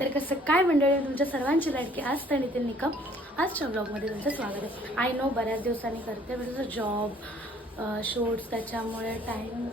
तर कसं काय मंडळी, तुमच्या सर्वांची लाडकी आज तर नितीन निकम. आजच्या ब्लॉगमध्ये तुमचं स्वागत आहे. आय नो बऱ्याच दिवसांनी करते, पण तुझं जॉब शूट्स त्याच्यामुळे टाईम.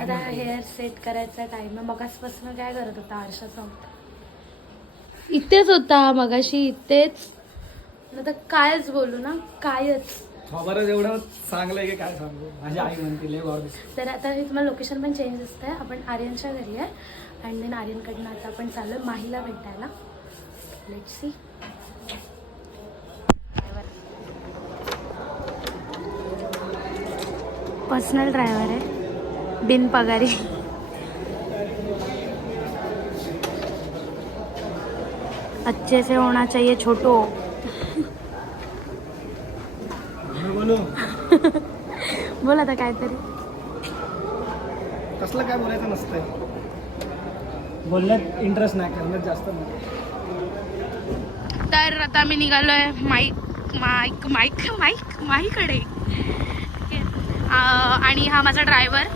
आता हेअर सेट करायचा टाईम आहे. मगासपासून काय करत होता? आरशाचा इथेच होता मगाशी, इथेच. आता कायच बोलू ना, कायच. बरं एवढं चांगलं आहे की काय सांगू. माझी आई म्हणते लय गॉड. तर आता हे तुम्हाला लोकेशन पण चेंज दिसतंय. आपण आर्यनच्या घरी आहे आणि देन आर्यनकडनं आता आपण चाललो माहीला भेटायला. Let's see. पर्सनल ड्रायव्हर आहे, बिन पगारी. अच्छे से होना चाहिए छोटो. बोलू बोल आता काहीतरी. कसलं काय बोलायचं नसतंय, बोलण्यात इंटरेस्ट नाही, करण्यात जास्त नाही. तर आता मी निघालोय माहीकडे. आणि हा माझा ड्रायव्हर.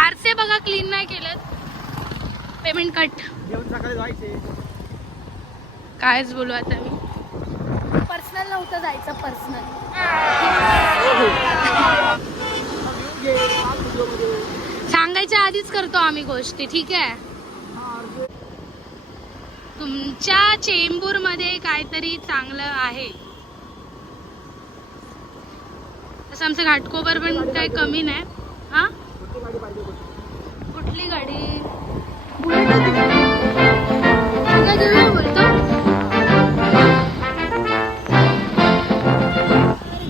आरसे बघा क्लीन नाही केलं. Payment cut. जेवण सकाळी जायचे. कायच बोलू आता मी. पर्सनल नव्हतं जायचं, पर्सनल. सांगायच्या आधीच करतो आम्ही गोष्टी, ठीक आहे. तुमच्या चेंबूर मध्ये काहीतरी चांगलं आहे. तसं आमचं घाटकोपर पण काही कमी नाही. हा, कुठली गाडी? बोलतो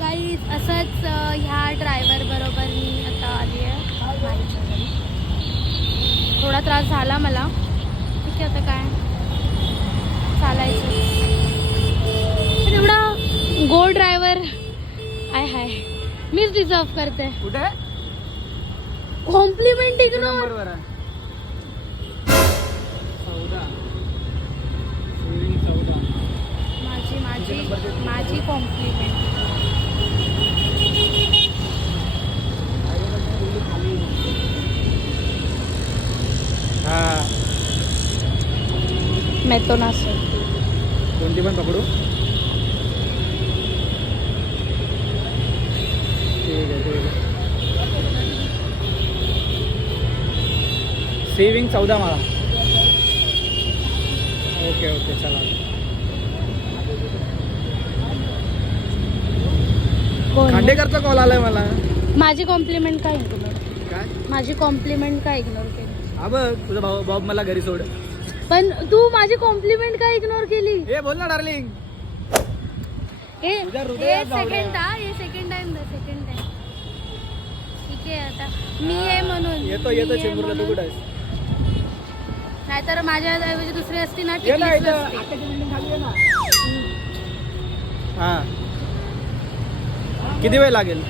गाईज. असंच ह्या ड्रायव्हर बरोबर मी आता आली आहे माहीच्या घरी. थोडा त्रास झाला मला, ठीक आहे. आता काय चालायचं. पण एवढा गो ड्रायव्हर आय हाय, मीच डिझर्व करते. कुठे कॉम्प्लिमेंट इग्नोर. नंबरवर आहे 14. माझी कॉम्प्लिमेंट. हा, मैं तो ना सर. कोणती पण पकडू. ठीक आहे. सेविंग 14 मला. ओके चला. खांडेकरचा कॉल आलाय मला. माझी कॉम्प्लिमेंट काय इग्नोर? काय? माझी कॉम्प्लिमेंट काय इग्नोर केली? हा बघ, तुझा भाऊ मला घरी सोड. पण तू माझी कॉम्प्लिमेंट काय इग्नोर केली? हे बोल ना डार्लिंग. Second time. ठीक आहे, आता मी आहे म्हणून येतो चेंबूरला. तू कुठं आहेस? नाहीतर माझ्या ऐवजी दुसरी असती ना, ये ना टिकलीच इथं. नसती. आकाशच्या बिल्डिंग खाली आहे ना. हा, किती वेळ लागेल?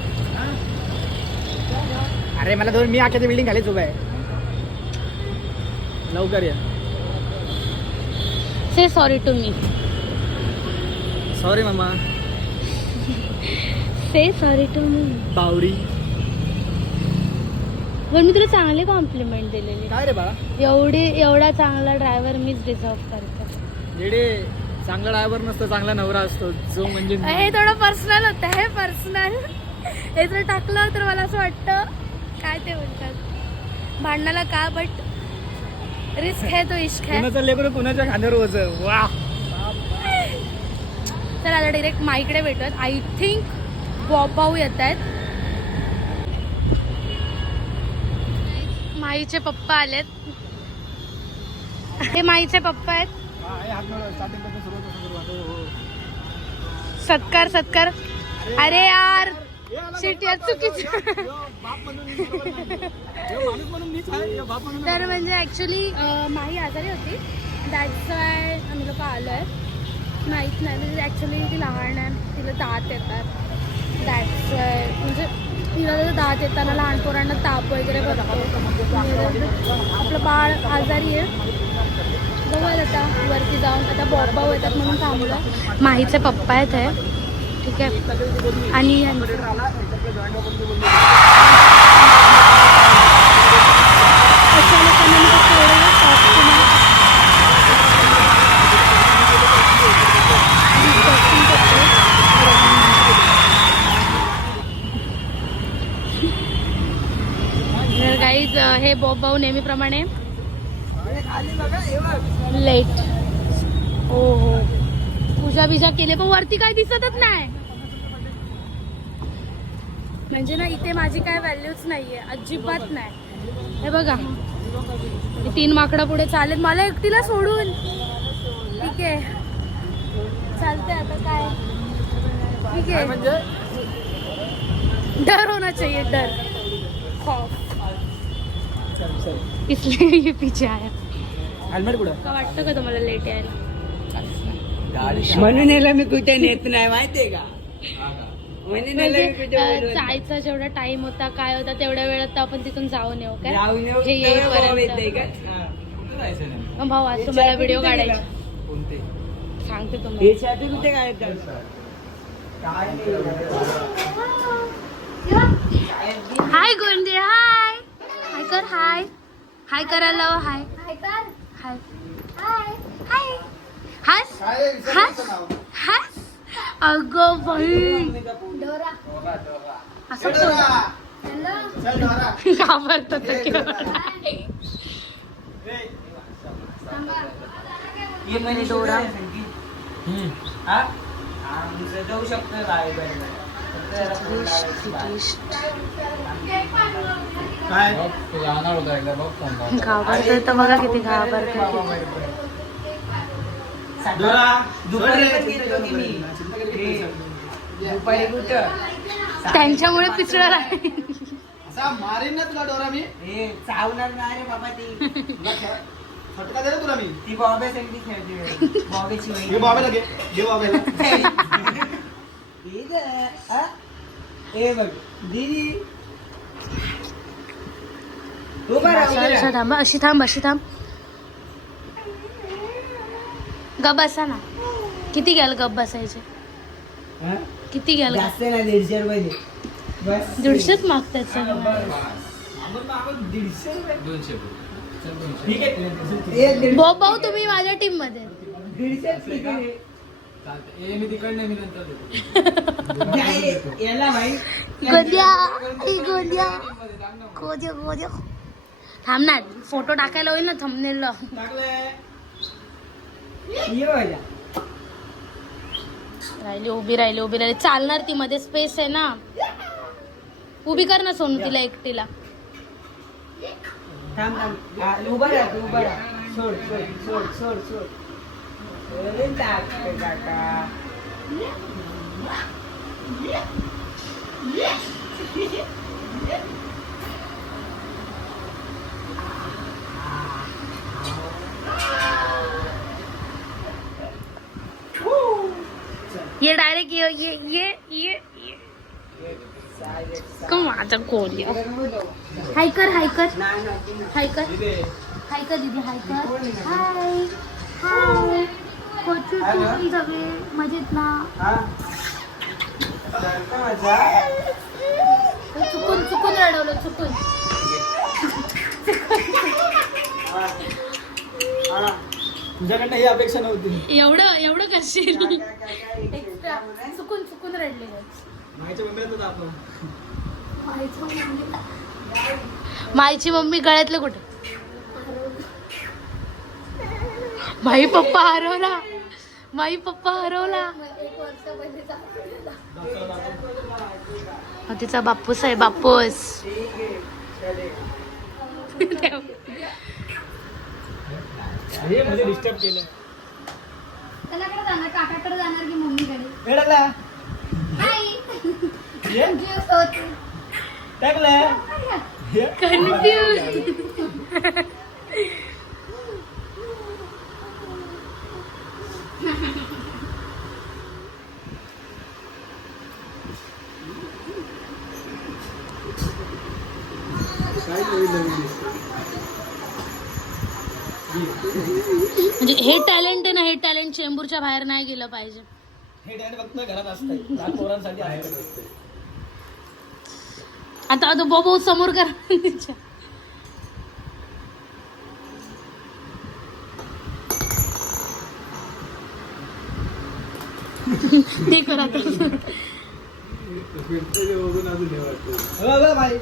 अरे मला मी आकाशच्या बिल्डिंग खालीच उभा आहे. लवकर या. से सॉरी टू मी. सॉरी मामा. से सॉरी टू मी. बावरी. पण मी तुला चांगली कॉम्प्लिमेंट दिलेली. काय रे बाळा, एवढा चांगला ड्रायव्हर मीच डिझर्व करते. जेडे चांगला ड्रायव्हर नसतो, चांगला नवरा असतो, जो म्हणजे हे थोडं पर्सनल होतं. हे पर्सनल हे जर टाकलं तर मला असं वाटतं, काय ते बोलतात, भांडणाला का, बट रिस्क है तो इश्क है. कुणाचं लेकरू कुणाच्या खांद्यावर ओझ. वा. तर आता डायरेक्ट माईकडे भेटत. आय थिंक भाऊ येत आहेत. माईचे पप्पा आलेत. हे माईचे पप्पा आहेत. सत्कार. अरे यार, शिट यार, चुकीचं. तर म्हणजे ऍक्च्युली माही आजारी होती, दॅट्स वाय आम्ही लोक आलो आहे. माहीत नाही, म्हणजे ऍक्च्युली ती लहान आहे, तिला दात येतात. दॅट्स वाय, म्हणजे तिला जर दात येताना लहान पोरांना ताप वगैरे बघतो. आपलं बाळ आजारी आहे. बघाल आता वरती जाऊन. आता भाऊ येतात म्हणून थांबलं. माहीचे पप्पा आहेत हे, ठीक आहे. आणि अचानक इकडे भाऊ नेहमीप्रमाणे लेट. हो हो पूजा बिजा केली पण वरती काय दिसतच नाही. म्हणजे ना इथे माझी काय व्हॅल्यूच नाहीये अजिबात नाही. हे बघा 3 माकडं पुढे चालेल मला एकटीला सोडून. ठीक आहे चालते आता काय. ठीक है डर होना चाहिए डर खौफ इसलिए ये पीछे आया. हेल्मेट कुठं का वाटतं का तुम्हाला लेट यायला? म्हणून याला मी कुठे नेत नाही माहितीये का. म्हणून याला मी कुठे म्हणजे बोलवत नाही. जायचा जेवढा टाइम होता काय होता तेवढ्या वेळात तर आपण तिथून जाऊन येऊ काय. जाऊन येऊ, हे तेव्हा भाव येते येईपर्यंत का? मग भाऊ आज तुम्हाला व्हिडिओ कुठे काढायचा कोणते सांगते हे तुम्हाला. छाती कुठे काढतात? हाय गोंडे हाय हाय कर हाय हाय करायला हाय हाय हाय हाय हस हस हस. अगं बाई असं घाबरत ये म्हणे डोरा जाऊ शकतो घाबरत तर बघा किती घाबरत. दुपारी पण गेलो की मी. दुपारी कुठं त्यांच्यामुळे पिचणार आहे. मारीन ना तुला डोरा मी. हे चावणार नाही रे बाबा ती. फटका दे तुला मी. ती बॉबेसाठी खेळते. बॉबेची घे बाबाला घे बाबाला. हे बघ दीदी थांब अशी थांब अशी थांब. गप बसा ना. किती घ्याल गप बसायचे? किती घ्याल? जास्त ना 150 रुपये दे बस. 150च मागतात सगळं. ठीक आहे भाऊ तुम्ही माझ्या टीम मध्ये. 150 मी तिकडनं मी नंतर याला भाई गोद्या गोद्या गोद्या गोद्या थांब ना फोटो टाकायला होईल ना थंबनेल. राहिली उभी राहिली चालणार ती मध्ये स्पेस आहे ना. उभी कर ना सोनू तिला एकटीला. थांब थांब उभा राहा सोड सोड सोड सोड सोड. अरे काका ये डायरेक्ट ये माझा कोण हाय कर हाय कर हाय कर हाय कर दीदी हाय कर हाय हाय. तुम्ही सगळे मजेत ना? चुकून चुकून रडवलं चुकून. तुझ्याकडनं ही अपेक्षा नव्हती. एवढं करशील एक्स्ट्रा. चुकून चुकून रडले. माहिती मम्मीला आपण माईची मम्मी गळ्यातलं कुठे? माई पप्पा हरवला. माई पप्पा हरवला. तिचा बापूस आहे बापूस. म्हणजे डिस्टर्ब केलं. त्यालाकडे जाणार काकाकडे जाणार की मम्मीकडे? कन्फ्यूज. म्हणजे हे टॅलेंट आहे ना हे टॅलेंट चेंबूरच्या बाहेर नाही गेलं पाहिजे. हे डॅड फक्त घरात असतंय. लहान पोरांसाठी आहे. आता बाबा समोर करा. ते करा भाई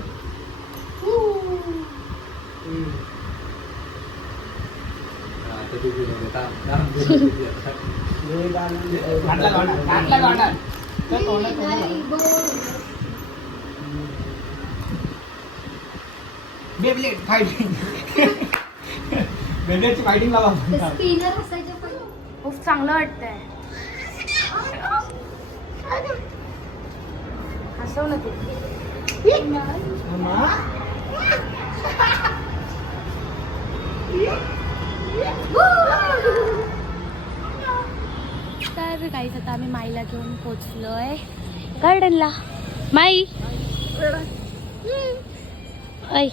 बेबलेट फायटिंग बेबलेटची फायटिंग लावा स्पिनर असायचं पण खूप चांगलं वाटतंय. हसव ना तू. तर काहीच आता आम्ही माईला घेऊन पोचलोय गार्डनला. माई ऐ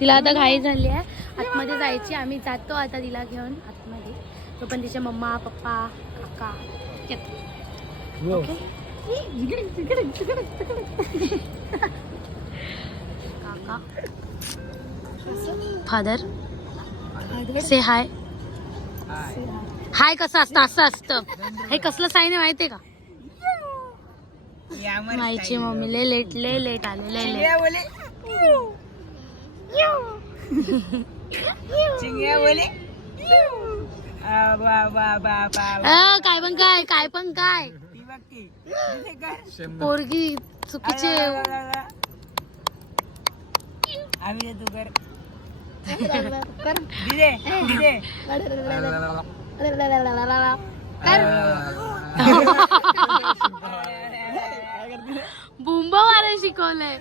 तिला आता घाई झाली आहे, आतमध्ये जायची. आम्ही जातो आता तिला घेऊन आतमध्ये. तो पण तिचे मम्मा पप्पा काका येतो. ओके काका फादर से हाय. हाय कसं असतं, असं असतं. हे कसलं साईन आहे माहितीये का? माईची मम्मी लय लेट आले लय लेट. काय पण काय पोरगी चुकीचे. आम्ही तू कर बुंबा मारायला शिकवलंय.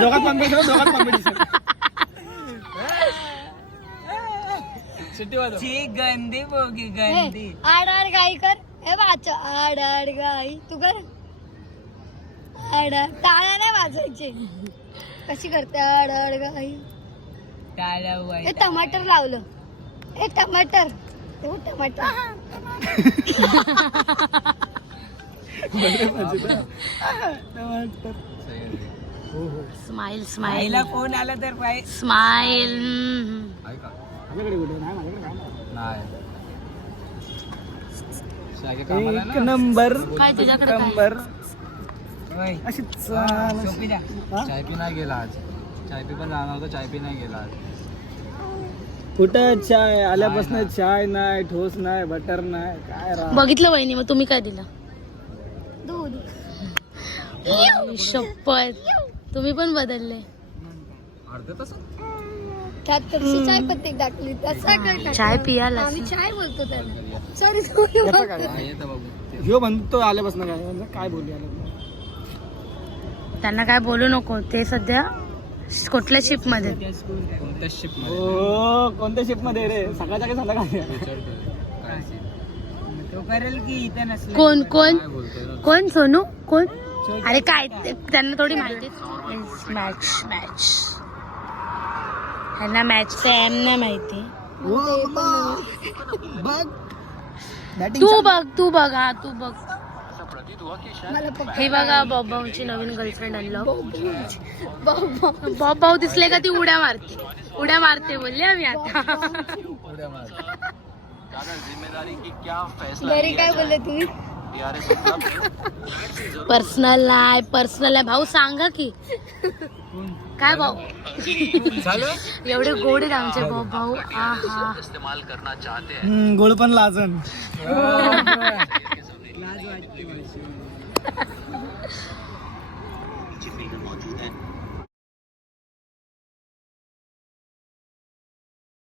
दोघात कॉम्पिटिशन. ची गंदी बोगी गंदी. आड आड गाई कर. हे वाच आड आड गाई तू कर. आड टाळ्या नाही वाजवायचे. कशी करते आड आड गाई. हे टमाटर लावलं. हे टमाटर टमाटर. Smile smile. फोन आला तर स्माइल. एक नंबर काय तुझ्याकडे नंबर. चाय पी नाही गेला आज. चाय पी पण जाणार होतं, चाय पी नाही गेला आज. कुठं चाय आल्यापासून चाय नाही, ठोस नाही, बटर नाही, काय राव. बघितलं वहिनी. मग तुम्ही काय दिलं? दूध. शपथ तुम्ही पण बदलले. अर्ध्या तासात त्यात थोडीशी चाय पत्ती टाकली. चाय पियाला आम्ही चाय बोलतो त्याला. सॉरी येतं बघू. ह्यो म्हणतो आल्यापासून काय म्हणजे काय बोलली आलं. त्यांना काय बोलू नको. ते सध्या कुठल्या शिप मध्ये. कोणत्या शिप हो कोणत्या शिप मध्ये रे? सकाळच्या काय संध्याकाळी? तो करेल की इथं नसलं. कोण कोण कोण सोनू कोण? अरे काय त्यांना थोडी माहिती. मॅच मॅच ह्यांना मॅच त्यांना माहिती. तू बघ हा तू बघ. हे बघा बॉबाऊची नवीन गर्लफ्रेंड आणलं. बॉबाऊ दिसले का ती उड्या मारते बोलले आम्ही आता. घरी काय बोलले तुम्ही? पर्सनल नाही भाऊ सांगा की काय भाऊ. एवढे गोड आहेत आमचे भाऊ. आहा गोड पण लाजन.